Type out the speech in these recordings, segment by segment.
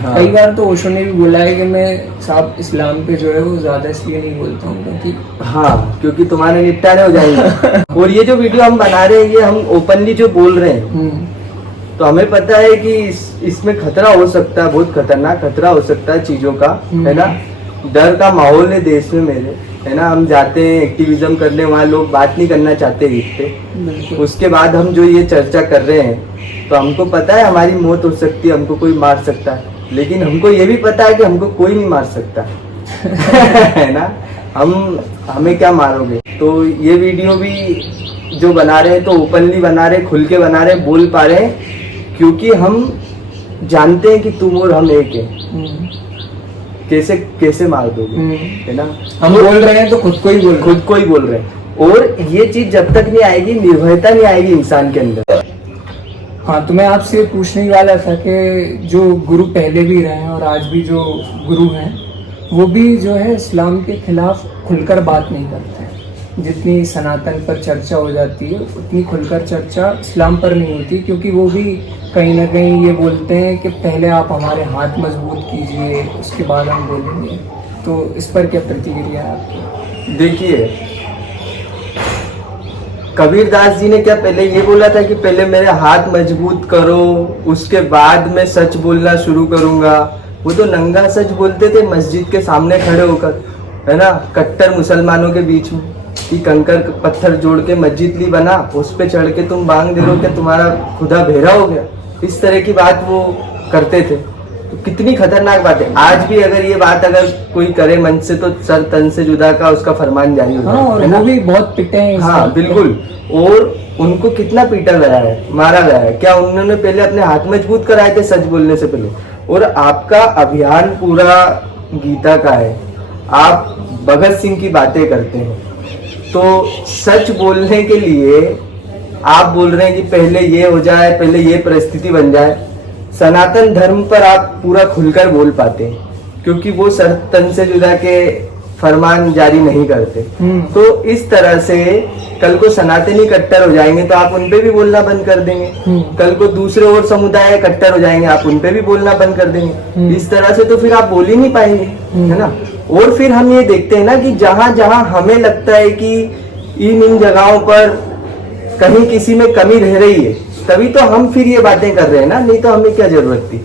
हाँ। कई बार तो ओशो ने भी बोला है कि मैं साहब इस्लाम पे जो है वो ज्यादा इसलिए नहीं बोलता हूँ क्योंकि क्योंकि तुम्हारे निपटारे हो जाएंगे। और ये जो वीडियो हम बना रहे हैं ये हम ओपनली जो बोल रहे हैं, तो हमें पता है कि इसमें खतरा हो सकता है, बहुत खतरनाक खतरा हो सकता है चीजों का, है ना। डर का माहौल है देश में मेरे, है ना। हम जाते हैं एक्टिविज्म करने, वहाँ लोग बात नहीं करना चाहते ईद पे। उसके बाद हम जो ये चर्चा कर रहे हैं तो हमको पता है हमारी मौत हो सकती है, हमको कोई मार सकता है, लेकिन हमको ये भी पता है कि हमको कोई नहीं मार सकता। है ना। हमें क्या मारोगे। तो ये वीडियो भी जो बना रहे हैं तो ओपनली बना रहे, खुल के बना रहे, बोल पा रहे हैं, क्योंकि हम जानते हैं कि तुम और हम एक है। कैसे कैसे मार दोगे, है ना। हम बोल रहे हैं तो खुद को ही बोल रहे हैं। और ये चीज जब तक नहीं आएगी, निर्भयता नहीं आएगी इंसान के अंदर। हाँ, तो मैं आपसे पूछने वाला था कि जो गुरु पहले भी रहे हैं और आज भी जो गुरु हैं वो भी जो है इस्लाम के खिलाफ खुलकर बात नहीं करते हैं। जितनी सनातन पर चर्चा हो जाती है उतनी खुलकर चर्चा इस्लाम पर नहीं होती, क्योंकि वो भी कहीं ना कहीं ये बोलते हैं कि पहले आप हमारे हाथ मजबूत कीजिए उसके बाद हम बोलेंगे। तो इस पर क्या प्रतिक्रिया है आपकी? देखिए, कबीरदास जी ने क्या पहले ये बोला था कि पहले मेरे हाथ मजबूत करो उसके बाद मैं सच बोलना शुरू करूंगा? वो तो नंगा सच बोलते थे मस्जिद के सामने खड़े होकर, है ना, कट्टर मुसलमानों के बीच में, कि कंकर पत्थर जोड़ के मस्जिद ली बना, उस पे चढ़ के तुम बांग दे रहे हो कि तुम्हारा खुदा भेड़ा हो गया। इस तरह की बात वो करते थे। तो कितनी खतरनाक बात है। आज भी अगर ये बात अगर कोई करे मन से तो सर तन से जुदा का उसका फरमान जारी हो जाए। और वो भी बहुत पिटे हैं। हाँ बिल्कुल। और उनको कितना पीटा गया है, मारा गया है। क्या उन्होंने पहले अपने हाथ मजबूत कराए थे सच बोलने से पहले? और आपका अभियान पूरा गीता का है, आप भगत सिंह की बातें करते हैं, तो सच बोलने के लिए आप बोल रहे हैं कि पहले ये हो जाए, पहले ये परिस्थिति बन जाए। सनातन धर्म पर आप पूरा खुलकर बोल पाते हैं, क्योंकि वो सर तन से जुदा के फरमान जारी नहीं करते। तो इस तरह से कल को सनातनी कट्टर हो जाएंगे तो आप उनपे भी बोलना बंद कर देंगे। कल को दूसरे और समुदाय कट्टर हो जाएंगे, आप उनपे भी बोलना बंद कर देंगे। इस तरह से तो फिर आप बोल ही नहीं पाएंगे, है ना। और फिर हम ये देखते हैं ना कि जहां जहां हमें लगता है कि इन जगहों पर कहीं किसी में कमी रह रही है, तभी तो हम फिर ये बातें कर रहे हैं ना, नहीं तो हमें क्या जरूरत थी।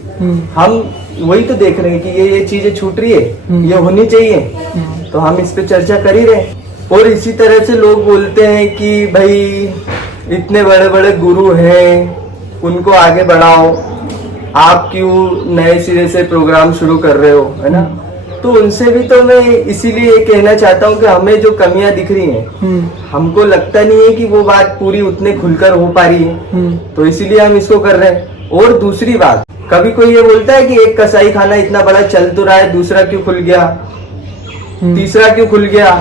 हम वही तो देख रहे हैं कि ये चीजें छूट रही है, ये होनी चाहिए, तो हम इस पे चर्चा कर ही रहे हैं। और इसी तरह से लोग बोलते हैं कि भाई इतने बड़े बड़े गुरु हैं, उनको आगे बढ़ाओ, आप क्यों नए सिरे से प्रोग्राम शुरू कर रहे हो, है ना। तो उनसे भी तो मैं इसीलिए कहना चाहता हूँ कि हमें जो कमियां दिख रही हैं, हमको लगता नहीं है कि वो बात पूरी उतने खुलकर हो पा रही है, तो इसीलिए हम इसको कर रहे हैं। और दूसरी बात, कभी कोई ये बोलता है कि एक कसाई खाना इतना बड़ा चल तो रहा है, दूसरा क्यों खुल गया, तीसरा क्यों खुल गया?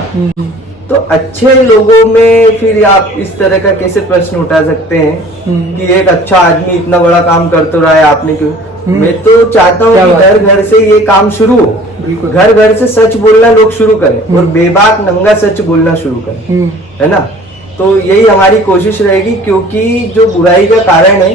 तो अच्छे लोगों में फिर आप इस तरह का कैसे प्रश्न उठा सकते हैं कि एक अच्छा आदमी इतना बड़ा काम कर तो रहा है, आपने क्यों? मैं तो चाहता हूँ कि घर घर से ये काम शुरू हो, घर घर से सच बोलना लोग शुरू करें और बेबाक नंगा सच बोलना शुरू करें, है ना। तो यही हमारी कोशिश रहेगी, क्योंकि जो बुराई का कारण है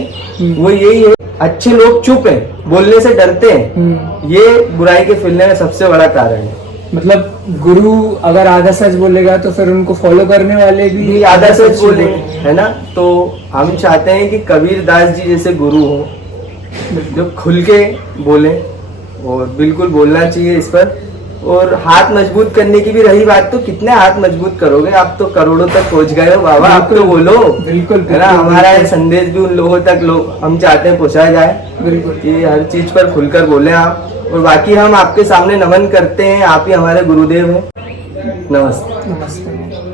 वो यही है, अच्छे लोग चुप हैं, बोलने से डरते हैं, ये बुराई के फैलने का सबसे बड़ा कारण है। मतलब गुरु अगर आधा सच बोलेगा तो फिर उनको फॉलो करने वाले भी आधा सच बोलेंगे, है ना। तो हम चाहते हैं कि कबीरदास जी जैसे गुरु हो, जो खुल के बोले, और बिल्कुल बोलना चाहिए इस पर। और हाथ मजबूत करने की भी रही बात, तो कितने हाथ मजबूत करोगे? आप तो करोड़ों तक पहुंच गए हो बाबा, आप तो बोलो, बिल्कुल, है ना। हमारा ये संदेश भी उन लोगों तक हम चाहते हैं पहुंचाया जाए, बिल्कुल, कि हर चीज पर खुलकर बोले आप। और बाकी हम आपके सामने नमन करते हैं, आप ही हमारे गुरुदेव हैं। नमस्ते। नमस्ते।